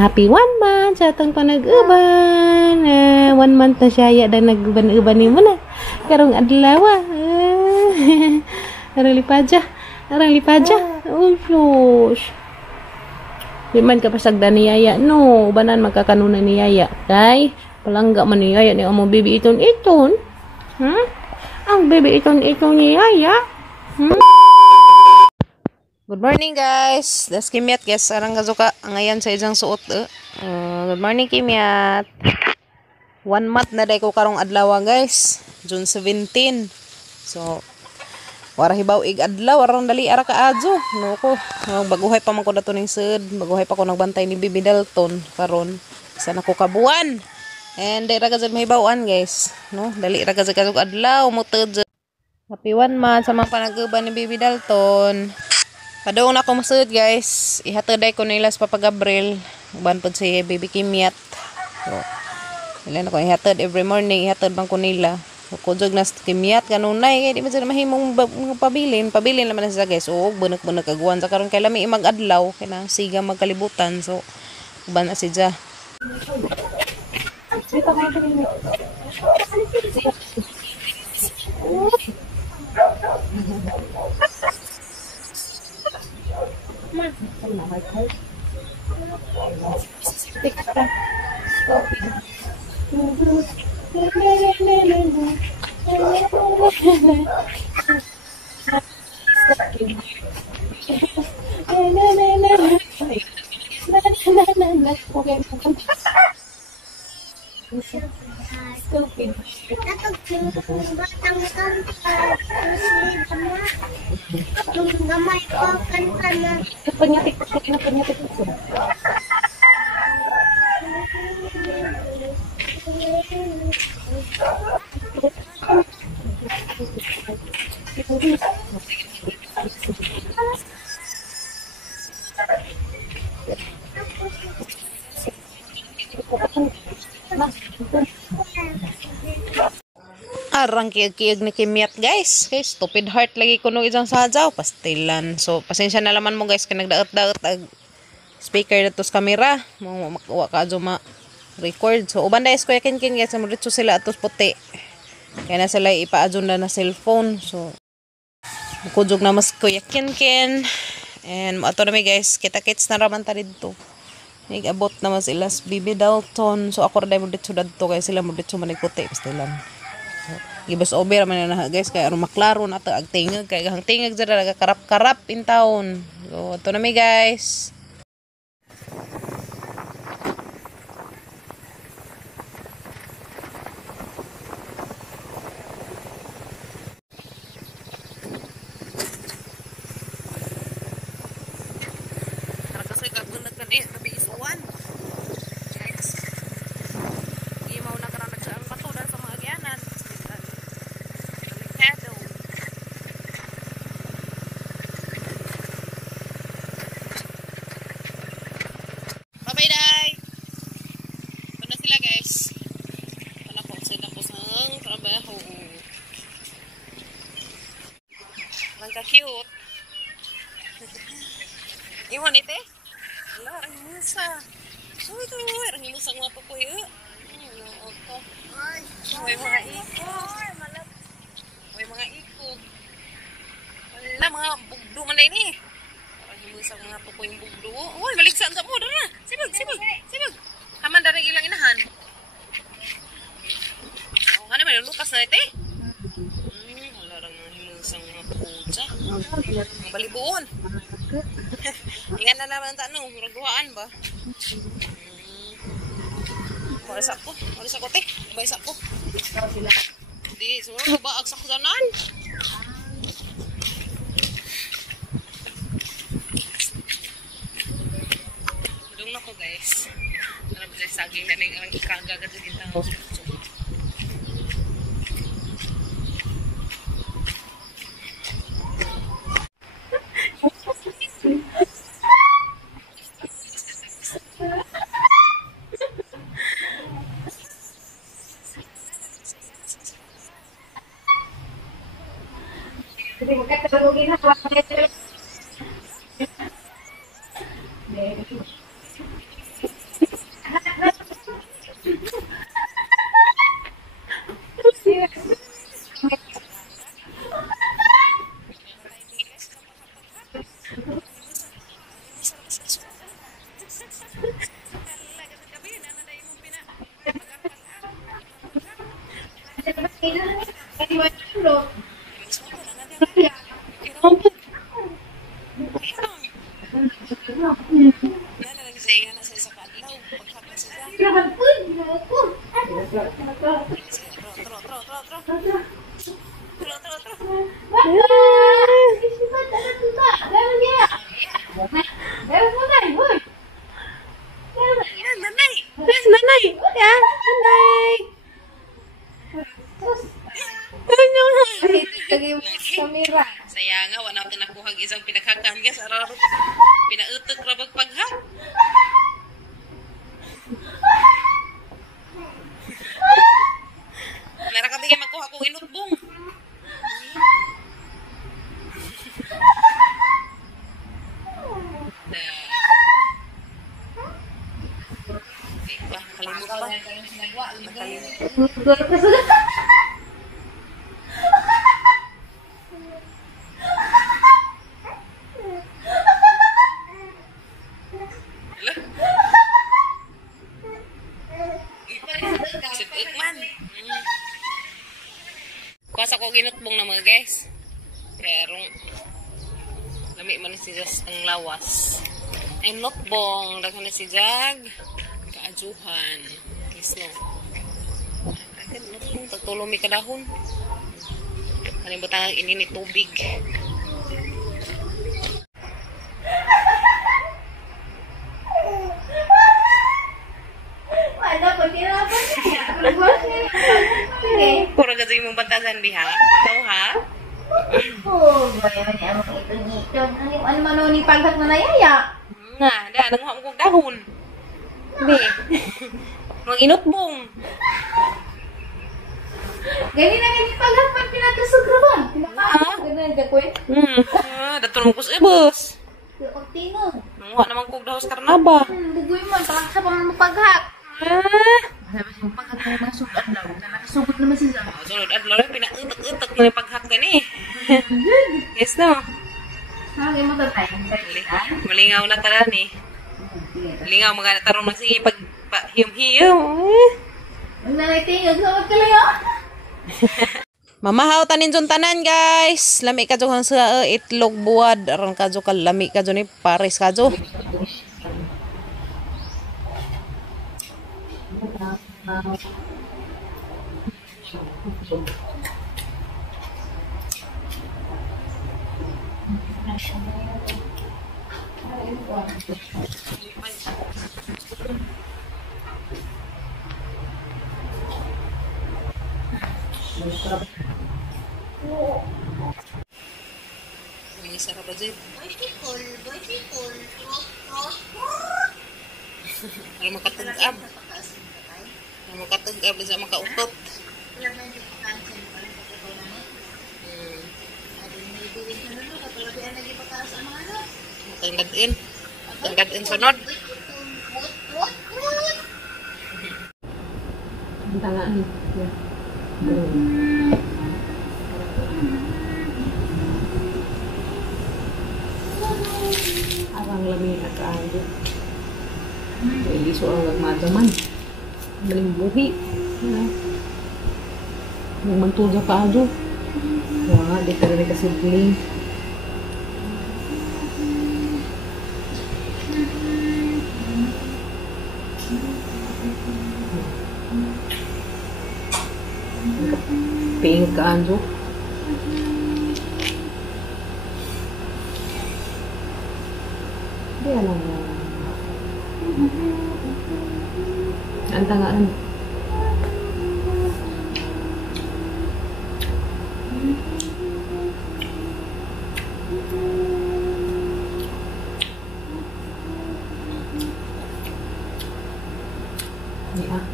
Happy 1 month sa atong panag-uban. 1 month na siya ya dan nag-uban-uban ni mo na. Karong adlaw. Arang lipaja. Oh gosh. Di man ka pasagda ni Yaya, no. Ubanan magkakanuna ni Yaya. Kay, palangga man ni Yaya ni amo baby iton. Ang baby iton ni Yaya. Good morning guys. Das Kimyat guys. Arang kazuka ngayon sa isang suot. Good morning Kimyat. 1 month na day ko karong adlaw guys. June 17. So, wara hibaw ig adlaw, warang dali ara ka adjo. No ko. Baguhay pa man ko dato ning sud. Baguhay pa ko nagbantay ni Bibi Dalton karon. Sana ko kabuan. And dai ra gazud mahibawan guys. No, dali ra gazud adlaw mo tud. Happy 1 month sa mga panag-uban ni Bibi Dalton. Padung na ko masud guys. Ihatod ko nila sa Papa Gabriel. Banpod si Baby Kimyat. So, ilan ako ihatod every morning. Ihatod bang ko nila. Kujog na Kimyat kanunay. Kaya di ba sila mahimong pabilin. Pabilin naman na sila guys. Oo, bunak-bunak kagwan. Sa karon kay lami mag-adlaw. Kaya na siga magkalibutan. So, uban na siya. Arang kiyag ni Kimyat guys. Kay stupid heart lagi ko nung isang sajaw. Pastilan. So, pasensya na laman mo guys. Kaya nagdaot-daot ag speaker dito sa camera. Makuha ka adyo ma-record. So, uban dahil ko yakin guys. Maritso sila atos puti. Kaya na sila ipa-adyo na cellphone. So, kujog na mas ko yakin. And ato na may guys. Kita-kits na raman ta dito. Nag-abot na mas ilas Bibi Dalton. So, ako rin mo dito dito. Kaya sila mo dito manikuti. Pastilan. Gibas over man na guys kay aron maklaro na to ag tingog kay hang tingog jud karap-karap in town. So ato na mi guys. Kasi gabon na kani tabi isuwan. Cute. Iwan ite? Ala, ang musa. So ito, ang musa nga po ko yun. May mga ikog. May mga ikog. Wala, mga bugdo man na ini. Ang musa nga po ko yung bugdo. Uy, maligsan sa mo. Dara, sibag. Haman darang ilang inahan. Nga naman, lukas na ite. Balibuon. Ingat na naman tanong, raguhaan ba? Oras ako te. Baysa ko. Di, siguro baag sa kusanan. Dong na ko guys. Ano ba saging na ning ang ikagagad din tao. Nalalagay sa iya na sa isa kadlaw. Paghapon sa siya. Tro, tro, tro, tro, tro. Tro, tro, tro. Yan, nanay. Yes, nanay. Yan, nanay. Ano nga? Saya nga, wala natin nakuhag isang pinaghakan. Yes, araro. Pinautok rabag paghap. Narakabigay magkuha kong inutbong. Nakalimut pa. Hello? Sit man. Kuasa ko ginutbong na mga guys. Pero lami man si Jas ang lawas. Ay notbong, daghan na si Jag. Kaajuhan. Yes no. Akin notbong tagtulo mi kadahon. Ano butang ini ni tubig. Pura kasi mong batasan diha. Tau ha? Oh, gaya niya mo ito. Ano man ni paghak na nayaya? Nga, nanguha mo kong dahon. Be. Mga inutbong. Gani na gani paghak pa pinatusugraban. Pinapaan. Ganun ka kwet. Daton mo kus ibos. Tino. Nanguha naman kong dahos karnaba. Bugoy man palang sa paman paghak. Sabi siya paghak na mga sugat daw. Nakasugod naman siya. Sunod adlaw pinautak-utak na yung paghak din eh. Yes no. Sabi mo tatay. Malingaw na tala ni. Malingaw mga tarong na sige pag hiyum-hiyum. Ang nalagtingog sa magkalayo. Mamahaw tanin dyan tanan guys. Lami ka dyan sa itlog buwad. Aran ka dyan lami ka dyan ni Paris ka dyan. Ini sarap aja. Bicycle. Kalau makatugab. Kalau makatugab bisa makautot. Tanggadin. Tanggadin sunod. Tangan. Arang lami na kaado. Hindi soal magmadaman. Malimbuhi. Magmantuja kaado. Wah, di ka rin kasimple. Pink kaado. Dia lang. Ang tangaan. Yeah.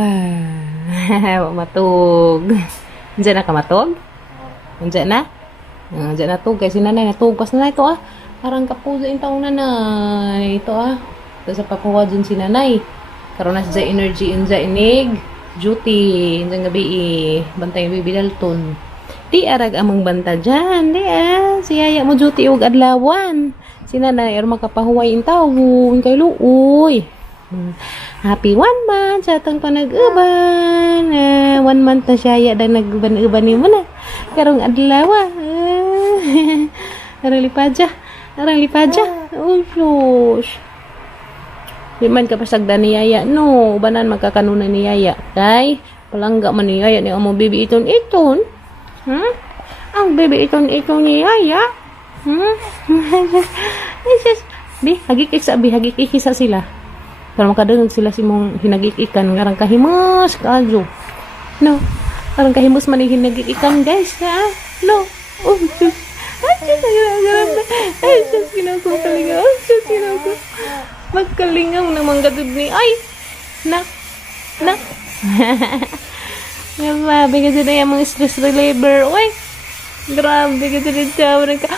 Ba. Wa matug. Diyan na ka matug? Diyan na? Diyan na tug kay si nanay natug pas nanay to ah. Parang kapuso yung taong nanay. Ito ah. Ito sa papuwa dyan si nanay. Karoon na siya energy in sa inig. Duty. Diyan gabi bantay yung baby Dalton. Di arag amang banta dyan. Di si yaya mo duty ug adlawan. Si nanay ar makapahuway in tawon kay luoy. Happy 1 month sa atong panag-uban. 1 month na siya ya dan nag-uban-uban ni mo na. Karong adlaw. Arang lipaja. Oh, gosh. Di man ka pasagda ni yaya. No, banan magkakanunan ni yaya. Kay, palangga man ni yaya ni among baby iton-iton. Ang baby iton-iton ni yaya. Bi, hagikik sa sila. Karang makadungog sila si mong hinagikikan. Karang kahimas, kaadyo. No, karang kahimas man hinagikikan, guys. Ha? No. Oh, ay, Diyos, ginagawa kalingaw. Diyos, ginagawa. Magkalingaw naman gadud ni. Ay, na. Grabe ka dyan yung mga stress reliever. Uy, grabe ka dyan yung ka.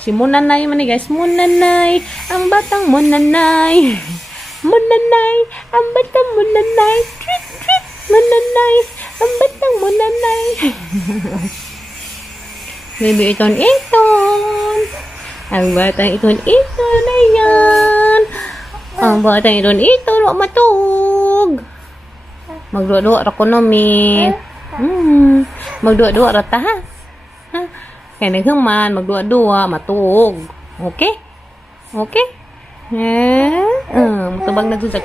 Si Munanay man guys. Munanay, ang batang Munanay. Munanay, ang batang Munanay. Treat, treat, Munanay, ang batang Munanay. Baby iton. Ang batang iton na yan. Ang batang iton, wak matug. Magdua-dua ra ko no mi. Magdua-dua ra ta ha. Kaya naghuman, magdua-dua, matug. Okay? Okay? Matubag na dyan.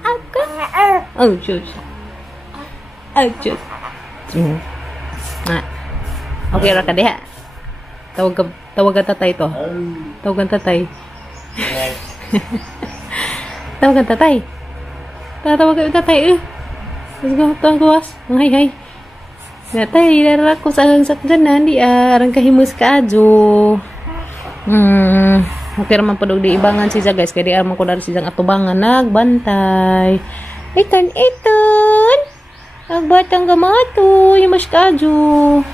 Ako. Oh, shush. Oh, shush. Okay ra ka diha. Tawagan tatay to. Tawagan tatay. Tawagan tatay. Tawagan tatay. Let's go. Tawagas. Hay. Natay, dara ko sa sakdanan di arang kahimus ka adyo. Okay raman padog di ibangan siya guys. Kaya di araman ko dari siyang atubangan nagbantay. Iton. Ang batang gamato, yung mas kadyo.